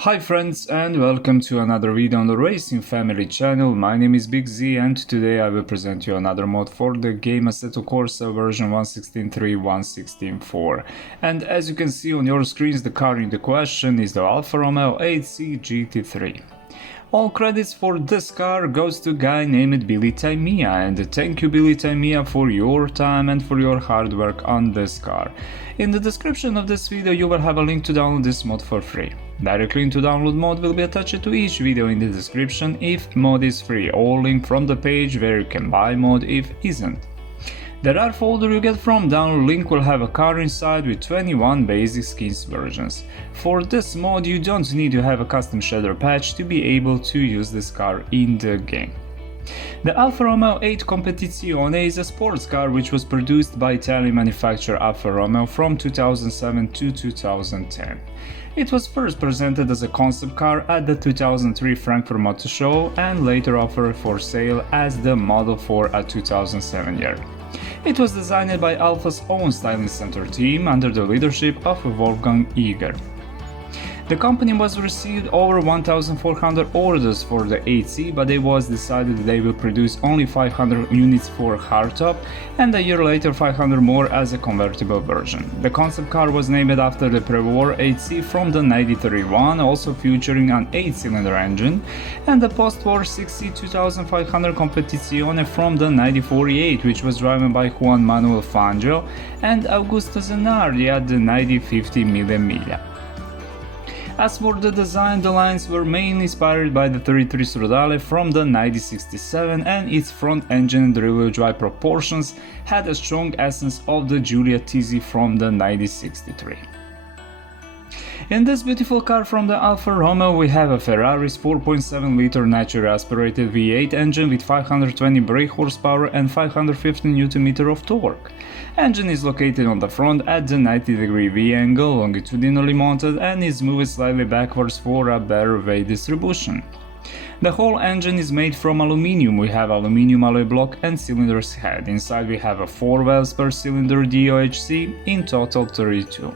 Hi friends and welcome to another video on the Racing Family channel. My name is Big Z and today I will present you another mod for the game Assetto Corsa version 1.16.3.1.16.4. And as you can see on your screens, the car in the question is the Alfa Romeo 8C GT3. All credits for this car goes to a guy named Billy Taymiyya, and thank you Billy Taymiyya for your time and for your hard work on this car. In the description of this video you will have a link to download this mod for free. Direct link to download mod will be attached to each video in the description if mod is free, or link from the page where you can buy mod if isn't. The RAR folder you get from download link will have a car inside with 21 basic skins versions. For this mod you don't need to have a custom shader patch to be able to use this car in the game. The Alfa Romeo 8 Competizione is a sports car which was produced by Italian manufacturer Alfa Romeo from 2007 to 2010. It was first presented as a concept car at the 2003 Frankfurt Motor Show and later offered for sale as the model for a 2007 year. It was designed by Alfa's own styling center team under the leadership of Wolfgang Eger. The company was received over 1,400 orders for the 8C, but it was decided they will produce only 500 units for hardtop and a year later 500 more as a convertible version. The concept car was named after the pre-war 8C from the 93 one, also featuring an 8-cylinder engine, and the post-war 6C 2500 Competizione from the 94 which was driven by Juan Manuel Fangio and Augusto Zanardi at the 9050 Mille Miglia. As for the design, the lines were mainly inspired by the 33 Stradale from the 9067, and its front engine and rear-wheel drive proportions had a strong essence of the Giulia TZ from the 9063. In this beautiful car from the Alfa Romeo we have a Ferrari's 4.7-liter naturally aspirated V8 engine with 520 brake horsepower and 550 Nm of torque. Engine is located on the front at the 90-degree V angle, longitudinally mounted, and is moved slightly backwards for a better weight distribution. The whole engine is made from aluminium. We have aluminium alloy block and cylinder's head. Inside we have a 4 valves per cylinder DOHC, in total 32.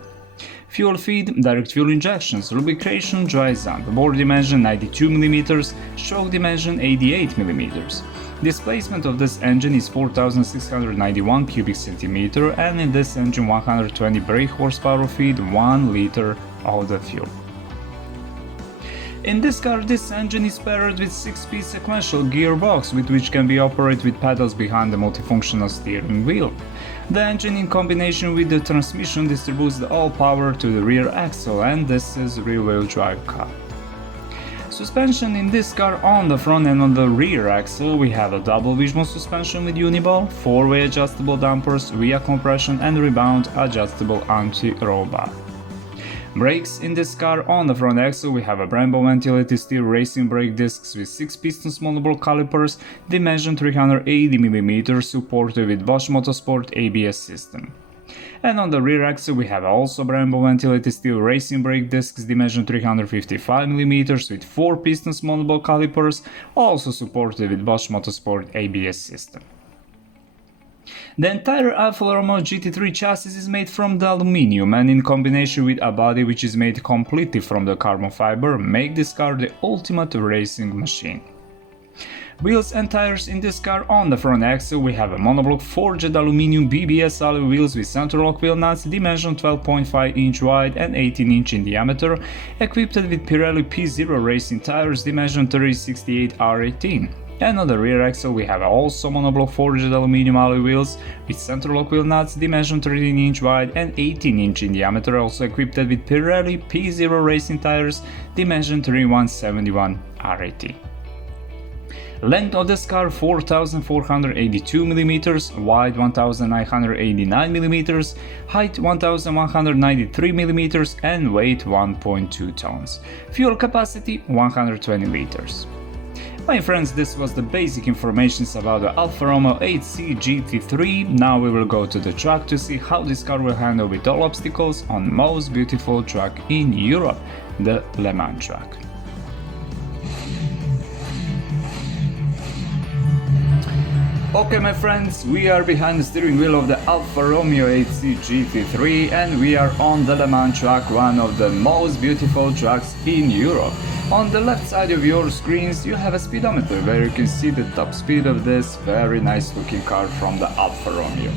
Fuel feed, direct fuel injections, lubrication, dry sump, bore dimension 92 mm, stroke dimension 88 mm. Displacement of this engine is 4691 cubic centimeter, and in this engine 120 brake horsepower feed 1 liter of the fuel. In this car, this engine is paired with 6-speed sequential gearbox with which can be operated with pedals behind the multifunctional steering wheel. The engine in combination with the transmission distributes all power to the rear axle, and this is rear-wheel drive car. Suspension in this car: on the front and on the rear axle we have a double wishbone suspension with uniball, 4-way adjustable dampers, via compression and rebound adjustable anti-roll bar. Brakes in this car: on the front axle we have a Brembo ventilated steel racing brake discs with 6-piston small calipers, dimension 380 mm, supported with Bosch Motorsport ABS system. And on the rear axle we have also Brembo ventilated steel racing brake discs, dimension 355 mm, with 4-piston small calipers, also supported with Bosch Motorsport ABS system. The entire Alfa Romeo GT3 chassis is made from the aluminium, and in combination with a body which is made completely from the carbon fiber, make this car the ultimate racing machine. Wheels and tires in this car: on the front axle we have a monoblock forged aluminium BBS alloy wheels with center lock wheel nuts, dimension 12.5 inch wide and 18 inch in diameter, equipped with Pirelli P0 racing tires, dimension 3068 R18. And on the rear axle we have also monoblock forged aluminium alloy wheels with center lock wheel nuts, dimension 13 inch wide and 18 inch in diameter, also equipped with Pirelli P0 racing tires, dimension 3171 R18. Length of this car: 4,482 mm, wide 1,989 mm, height 1,193 mm, and weight 1.2 tons. Fuel capacity 120 liters. My friends, this was the basic information about the Alfa Romeo 8C GT3. Now we will go to the track to see how this car will handle with all obstacles on most beautiful track in Europe, the Le Mans track. Okay my friends, we are behind the steering wheel of the Alfa Romeo 8C GT3 and we are on the Le Mans track, one of the most beautiful tracks in Europe. On the left side of your screens you have a speedometer where you can see the top speed of this very nice looking car from the Alfa Romeo.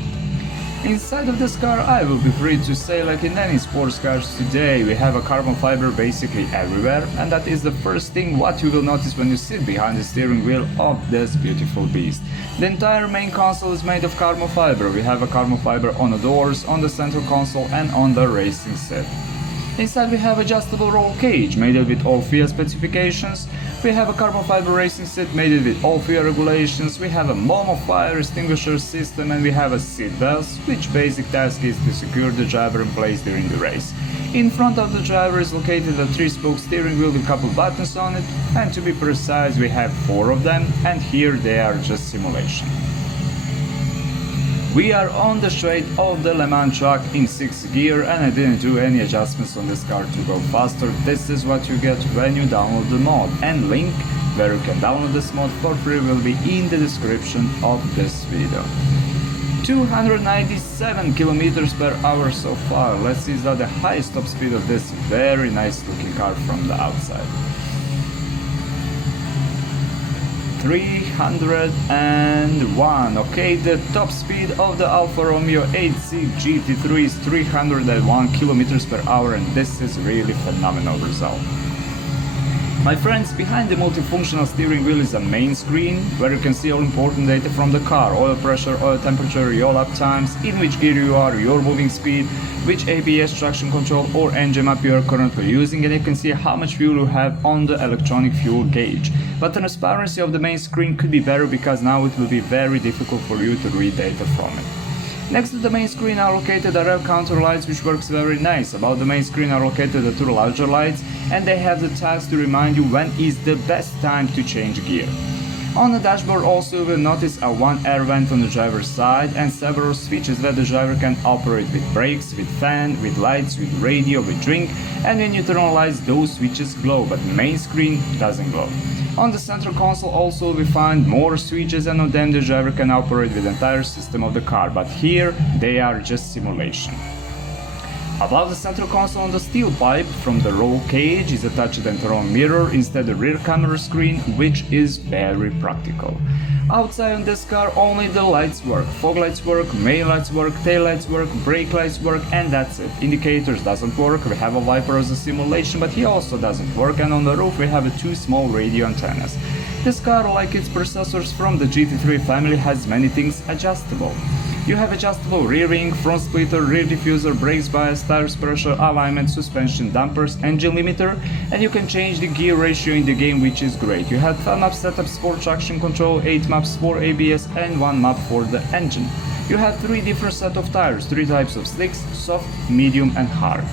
Inside of this car, I will be free to say, like in any sports cars today, we have a carbon fiber basically everywhere, and that is the first thing what you will notice when you sit behind the steering wheel of this beautiful beast. The entire main console is made of carbon fiber. We have a carbon fiber on the doors, on the central console and on the racing set. Inside we have adjustable roll cage made with all FIA specifications. We have a carbon fiber racing seat made with all FIA regulations. We have a MOMO fire extinguisher system and we have a seat belt, which basic task is to secure the driver in place during the race. In front of the driver is located a 3-spoke steering wheel with a couple buttons on it, and to be precise we have 4 of them, and here they are just simulation. We are on the straight of the Le Mans track in 6th gear and I didn't do any adjustments on this car to go faster. This is what you get when you download the mod, and link where you can download this mod for free will be in the description of this video. 297 km/h so far. Let's see is that the highest top speed of this very nice looking car from the outside. 301. Okay, the top speed of the Alfa Romeo 8C GT3 is 301 km/h and this is really phenomenal result. My friends, behind the multifunctional steering wheel is a main screen where you can see all important data from the car: oil pressure, oil temperature, your lap times, in which gear you are, your moving speed, which ABS, traction control or engine map you are currently using, and you can see how much fuel you have on the electronic fuel gauge. But the transparency of the main screen could be better because now it will be very difficult for you to read data from it. Next to the main screen are located the rev counter lights, which works very nice. Above the main screen are located the 2 larger lights and they have the task to remind you when is the best time to change gear. On the dashboard also you will notice a 1 air vent on the driver's side and several switches that the driver can operate with brakes, with fan, with lights, with radio, with drink, and when you turn on lights those switches glow but the main screen doesn't glow. On the central console also we find more switches and on them the driver can operate with the entire system of the car, but here they are just simulation. Above the central console on the steel pipe from the roll cage is attached an front mirror instead of rear camera screen, which is very practical. Outside on this car only the lights work. Fog lights work, main lights work, tail lights work, brake lights work, and that's it. Indicators doesn't work. We have a wiper as a simulation, but he also doesn't work, and on the roof we have 2 small radio antennas. This car, like its predecessors from the GT3 family, has many things adjustable. You have adjustable rear wing, front splitter, rear diffuser, brakes bias, tires pressure, alignment, suspension, dampers, engine limiter, and you can change the gear ratio in the game, which is great. You have 12 maps setups for traction control, 8 maps for ABS and 1 map for the engine. You have 3 different set of tires, 3 types of slicks, soft, medium and hard.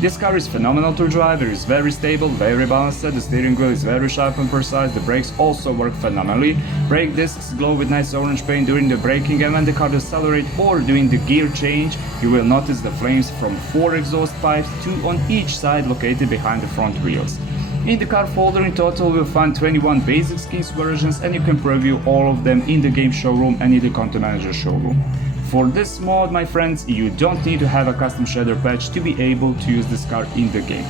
This car is phenomenal to drive, it is very stable, very balanced, the steering wheel is very sharp and precise, the brakes also work phenomenally. Brake discs glow with nice orange paint during the braking, and when the car decelerates or doing the gear change, you will notice the flames from 4 exhaust pipes, 2 on each side located behind the front wheels. In the car folder in total you'll find 21 basic skins versions and you can preview all of them in the game showroom and in the content manager showroom. For this mod, my friends, you don't need to have a custom shader patch to be able to use this car in the game.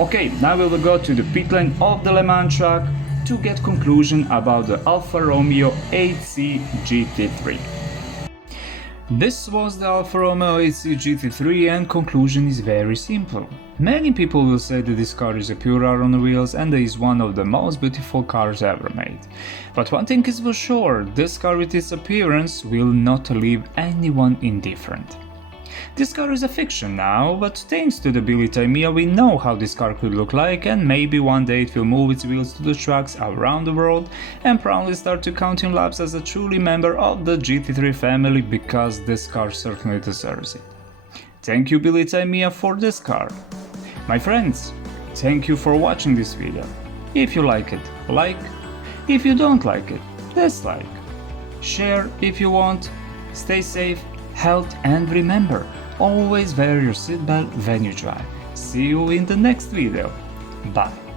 Okay, now we will go to the pit lane of the Le Mans track to get conclusion about the Alfa Romeo 8C GT3. This was the Alfa Romeo 8C GT3 and conclusion is very simple. Many people will say that this car is a pure art on the wheels and is one of the most beautiful cars ever made. But one thing is for sure, this car with its appearance will not leave anyone indifferent. This car is a fiction now, but thanks to the BILLY TAYMIYA we know how this car could look like, and maybe one day it will move its wheels to the tracks around the world and proudly start to counting laps as a truly member of the GT3 family, because this car certainly deserves it. Thank you BILLY TAYMIYA for this car. My friends, thank you for watching this video. If you like it, like. If you don't like it, dislike. Share if you want. Stay safe, health, and remember, always wear your seatbelt when you drive. See you in the next video. Bye.